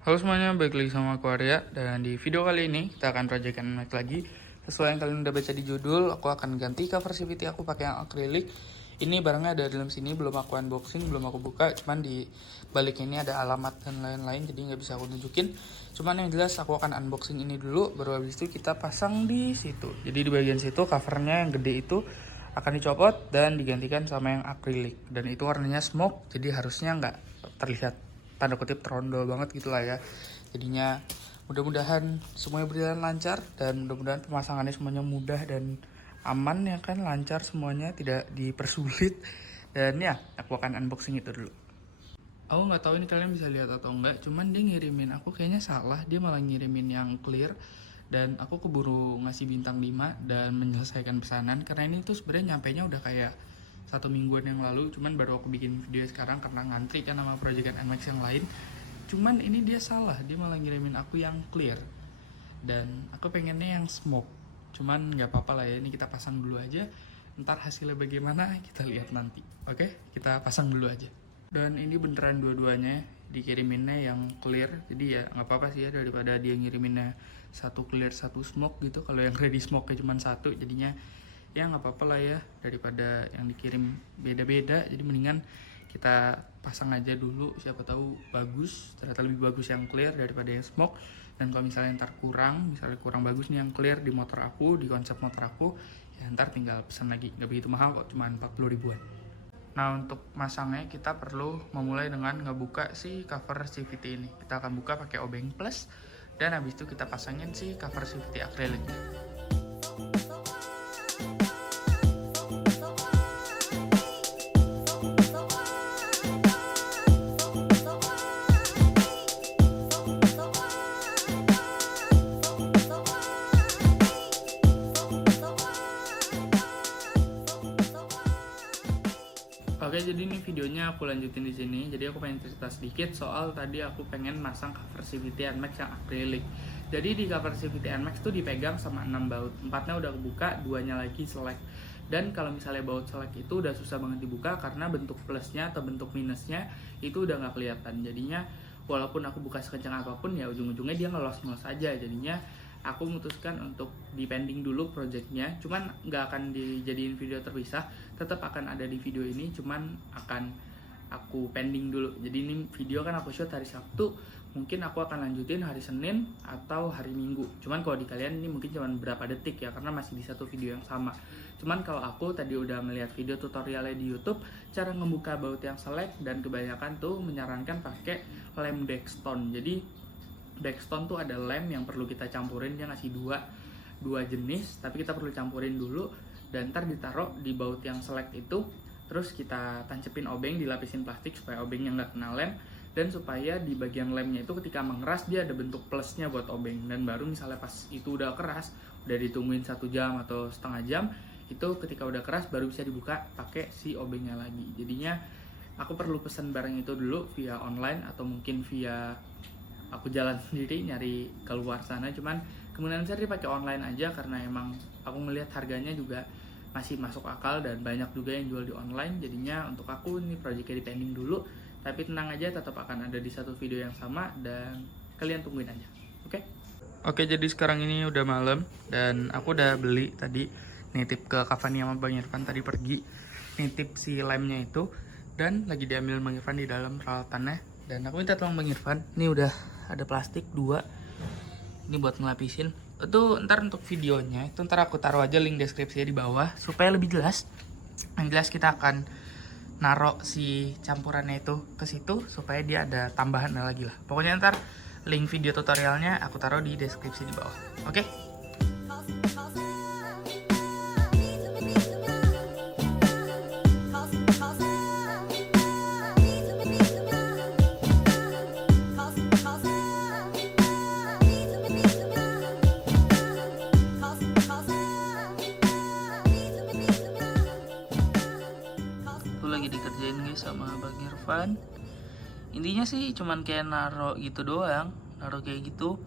Halo semuanya, balik lagi sama aku Arya. Dan di video kali ini kita akan project NMAX lagi. Sesuai yang kalian udah baca di judul, aku akan ganti cover CVT aku pakai yang akrilik. Ini barangnya ada dalam sini, belum aku unboxing, belum aku buka. Cuman di balik ini ada alamat dan lain-lain, jadi nggak bisa aku tunjukin. Cuman yang jelas aku akan unboxing ini dulu, baru habis itu kita pasang di situ. Jadi di bagian situ covernya yang gede itu akan dicopot dan digantikan sama yang akrilik. Dan itu warnanya smoke, jadi harusnya nggak terlihat tanda kutip trondol banget gitulah ya. Jadinya mudah-mudahan semuanya berjalan lancar dan mudah-mudahan pemasangannya semuanya mudah dan aman ya kan, lancar semuanya, tidak dipersulit. Dan ya, aku akan unboxing itu dulu. Aku nggak tahu ini kalian bisa lihat atau enggak, cuman dia ngirimin aku kayaknya salah, dia malah ngirimin yang clear. Dan aku keburu ngasih bintang 5 dan menyelesaikan pesanan karena ini tuh sebenarnya nyampainya udah kayak 1 mingguan yang lalu, cuman baru aku bikin video sekarang karena ngantri kan sama proyekan NMAX yang lain. Cuman ini dia salah, dia malah ngirimin aku yang clear dan aku pengennya yang smoke. Cuman nggak apa-apa lah ya, ini kita pasang dulu aja, ntar hasilnya bagaimana kita lihat nanti. Oke, kita pasang dulu aja. Dan ini beneran dua-duanya dikiriminnya yang clear, jadi ya nggak apa-apa sih ya, daripada dia ngiriminnya satu clear satu smoke gitu. Kalau yang ready smoke cuma satu, jadinya ya nggak apa-apa lah ya, daripada yang dikirim beda-beda. Jadi mendingan kita pasang aja dulu, siapa tahu bagus, ternyata lebih bagus yang clear daripada yang smoke. Dan kalau misalnya ntar misalnya kurang bagus nih yang clear di motor aku, di konsep motor aku, ya ntar tinggal pesan lagi, nggak begitu mahal kok, cuma 40 ribuan. Nah, untuk masangnya kita perlu memulai dengan ngebuka si cover CVT ini. Kita akan buka pakai obeng plus dan habis itu kita pasangin si cover CVT akriliknya. Oke, jadi ini videonya aku lanjutin di sini. Jadi aku pengen cerita sedikit soal tadi aku pengen masang cover CVT NMAX yang akrilik. Jadi di cover CVT NMAX tuh dipegang sama 6 baut. 4-nya udah kebuka, 2-nya lagi selek. Dan kalau misalnya baut selek itu udah susah banget dibuka karena bentuk plusnya atau bentuk minusnya itu udah nggak kelihatan. Jadinya walaupun aku buka sekencang apapun ya ujung-ujungnya dia ngelos-ngelos aja. Jadinya aku memutuskan untuk dipending dulu projectnya, cuman nggak akan dijadiin video terpisah, tetap akan ada di video ini, cuman akan aku pending dulu. Jadi ini video kan aku shoot hari Sabtu, mungkin aku akan lanjutin hari Senin atau hari Minggu. Cuman kalau di kalian ini mungkin cuma berapa detik ya, karena masih di satu video yang sama. Cuman kalau aku tadi udah melihat video tutorialnya di YouTube, cara ngebuka baut yang selek, dan kebanyakan tuh menyarankan pakai lem Dextone. Jadi Dextone tuh ada lem yang perlu kita campurin, dia ngasih dua jenis, tapi kita perlu campurin dulu dan ntar ditaruh di baut yang selek itu. Terus kita tancepin obeng, dilapisin plastik supaya obengnya nggak kena lem, dan supaya di bagian lemnya itu ketika mengeras dia ada bentuk plusnya buat obeng. Dan baru misalnya pas itu udah keras, udah ditungguin 1 jam atau setengah jam, itu ketika udah keras baru bisa dibuka pakai si obengnya lagi. Jadinya aku perlu pesan barang itu dulu via online atau mungkin via aku jalan sendiri nyari keluar sana. Cuman kemungkinan besar dipakai online aja karena emang aku ngelihat harganya juga masih masuk akal dan banyak juga yang jual di online. Jadinya untuk aku ini projectnya di pending dulu, tapi tenang aja, tetap akan ada di satu video yang sama dan kalian tungguin aja. Oke, jadi sekarang ini udah malam dan aku udah beli tadi, nitip ke Cavani sama Bang Irfan, tadi pergi nitip si lemnya itu dan lagi diambil Bang Irfan di dalam peralatannya. Dan aku minta tolong Bang Irfan, ini udah ada plastik 2, ini buat ngelapisin. Itu ntar untuk videonya, itu ntar aku taruh aja link deskripsinya di bawah supaya lebih jelas. Yang jelas kita akan narok si campurannya itu ke situ supaya dia ada tambahan lagi lah. Pokoknya ntar link video tutorialnya aku taruh di deskripsi di bawah. Oke? Lagi dikerjain guys sama Bang Irfan. Intinya sih cuman kayak naro gitu doang, naro kayak gitu.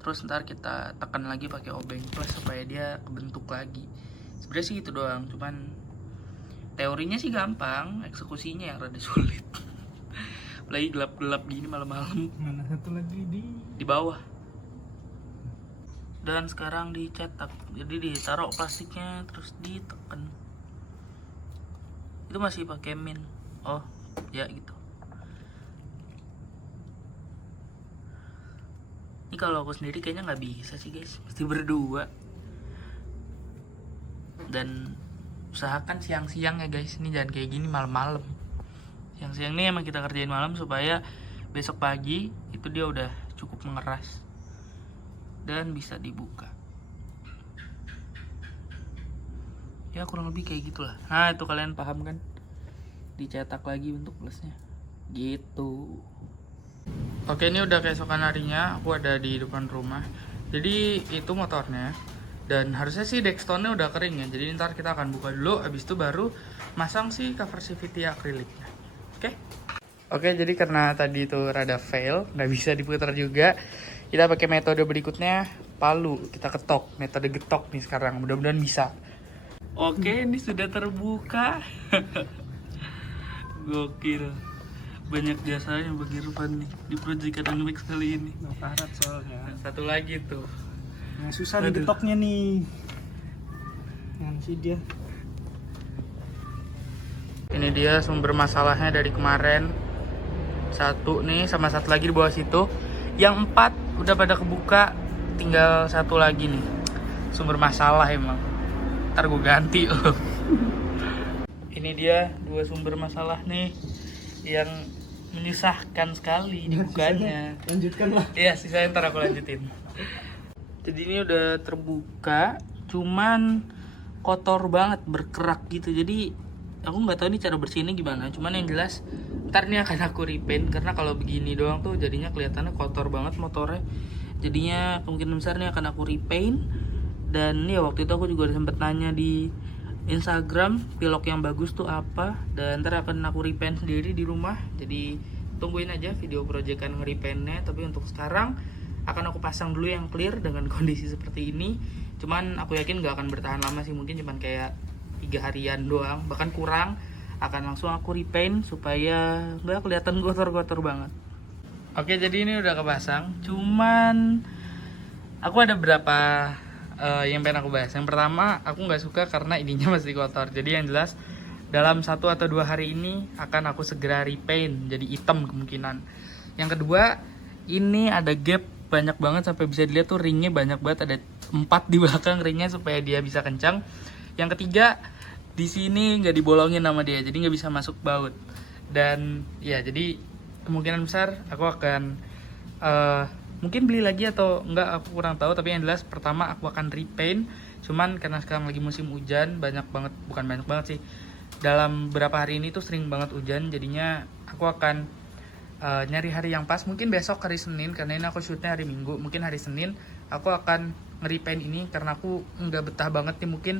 Terus ntar kita tekan lagi pakai obeng plus supaya dia kebentuk lagi. Sebenarnya sih gitu doang, cuman teorinya sih gampang, eksekusinya yang rada sulit. Lagi gelap-gelap gini malam-malam. Mana satu lagi Di bawah. Dan sekarang dicetak. Jadi ditaruh plastiknya terus ditekan. Itu masih pakai min. Oh, ya gitu. Ini kalau aku sendiri kayaknya nggak bisa sih guys, mesti berdua. Dan usahakan siang-siang ya guys, ini jangan kayak gini malam-malam. Siang-siang ini emang kita kerjain malam supaya besok pagi itu dia udah cukup mengeras dan bisa dibuka. Ya kurang lebih kayak gitulah. Nah itu kalian paham kan? Dicetak lagi untuk plusnya gitu. Oke, ini udah keesokan harinya, aku ada di depan rumah. Jadi itu motornya. Dan harusnya sih Dextone-nya udah kering ya. Jadi ntar kita akan buka dulu, habis itu baru masang si cover CVT akriliknya. Oke, jadi karena tadi itu rada fail, nggak bisa diputar juga, kita pakai metode berikutnya, palu. Kita ketok, metode getok nih sekarang. Mudah-mudahan bisa. Oke, ini sudah terbuka. Gokil. Banyak jasanya bagi Irfan nih di Project NMAX kali ini. no karat soalnya. Satu lagi tuh. Yang susah digetoknya nih. Yang sih dia. Ini dia sumber masalahnya dari kemarin. Satu nih, sama satu lagi di bawah situ. Yang 4 udah pada kebuka, tinggal satu lagi nih. Sumber masalah emang. Ntar gue ganti loh. Ini dia 2 sumber masalah nih yang menyusahkan sekali dibukanya. Lanjutkan lah. Iya, sisanya ntar aku lanjutin. Jadi ini udah terbuka, cuman kotor banget, berkerak gitu. Jadi aku nggak tahu nih cara bersihinnya gimana. Cuman yang jelas ntar ini akan aku repaint, karena kalau begini doang tuh jadinya kelihatannya kotor banget motornya. Jadinya kemungkinan besar nih akan aku repaint. Dan ya waktu itu aku juga sempet nanya di Instagram pilok yang bagus tuh apa, dan ntar akan aku repaint sendiri di rumah. Jadi tungguin aja video proyekan nge-repaintnya. Tapi untuk sekarang akan aku pasang dulu yang clear dengan kondisi seperti ini. Cuman aku yakin gak akan bertahan lama sih, mungkin cuman kayak 3 harian doang, bahkan kurang. Akan langsung aku repaint supaya gak kelihatan kotor-kotor banget. Oke, jadi ini udah kepasang. Cuman aku ada berapa yang pengen aku bahas. Yang pertama, aku nggak suka karena ininya masih kotor. Jadi yang jelas dalam 1 atau 2 hari ini akan aku segera repaint jadi hitam kemungkinan. Yang kedua, ini ada gap banyak banget sampai bisa dilihat tuh ringnya banyak banget, ada 4 di belakang ringnya supaya dia bisa kencang. Yang ketiga, di sini nggak dibolongin sama dia, jadi nggak bisa masuk baut. Dan ya jadi kemungkinan besar aku akan mungkin beli lagi atau enggak, aku kurang tahu. Tapi yang jelas pertama aku akan repaint. Cuman karena sekarang lagi musim hujan, bukan banyak banget sih, dalam beberapa hari ini tuh sering banget hujan. Jadinya aku akan nyari hari yang pas. Mungkin besok hari Senin, karena ini aku shootnya hari Minggu. Mungkin hari Senin aku akan nge-repaint ini, karena aku nggak betah banget nih. Mungkin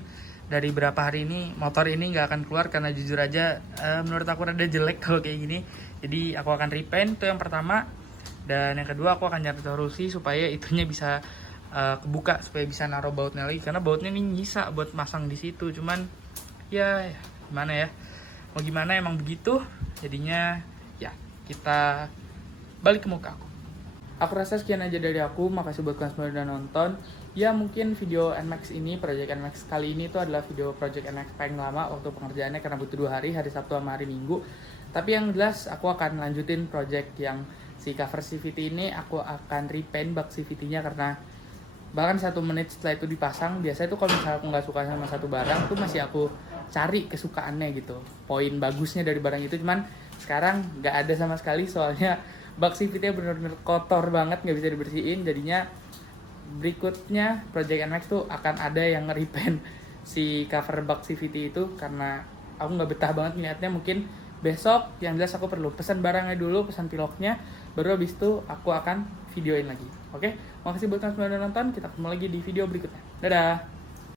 dari berapa hari ini motor ini nggak akan keluar, karena jujur aja menurut aku rada jelek kalau kayak gini. Jadi aku akan repaint, itu yang pertama. Dan yang kedua, aku akan nyari solusi supaya itunya bisa kebuka, supaya bisa naruh bautnya lagi, karena bautnya ini nyisa buat masang di situ. Cuman ya gimana ya, mau gimana emang begitu. Jadinya ya kita balik ke muka aku rasa sekian aja dari aku. Makasih buat kalian semua udah nonton. Ya mungkin video NMAX ini, Project NMAX kali ini tuh adalah video Project NMAX paling lama waktu pengerjaannya, karena butuh 2 hari, hari Sabtu sama hari Minggu. Tapi yang jelas aku akan lanjutin project yang si cover CVT ini. Aku akan repaint bak CVT-nya, karena bahkan 1 menit setelah itu dipasang, biasanya tuh kalau misalnya aku nggak suka sama satu barang tuh masih aku cari kesukaannya gitu, poin bagusnya dari barang itu. Cuman sekarang nggak ada sama sekali, soalnya bak CVT-nya bener-bener kotor banget, nggak bisa dibersihin. Jadinya berikutnya Project NMAX tuh akan ada yang nge-repaint si cover bak CVT itu, karena aku nggak betah banget ngeliatnya. Mungkin besok yang jelas aku perlu pesan barangnya dulu, pesan piloknya, baru habis itu aku akan videoin lagi. Oke, makasih buat kalian semua yang udah nonton. Kita ketemu lagi di video berikutnya. Dadah.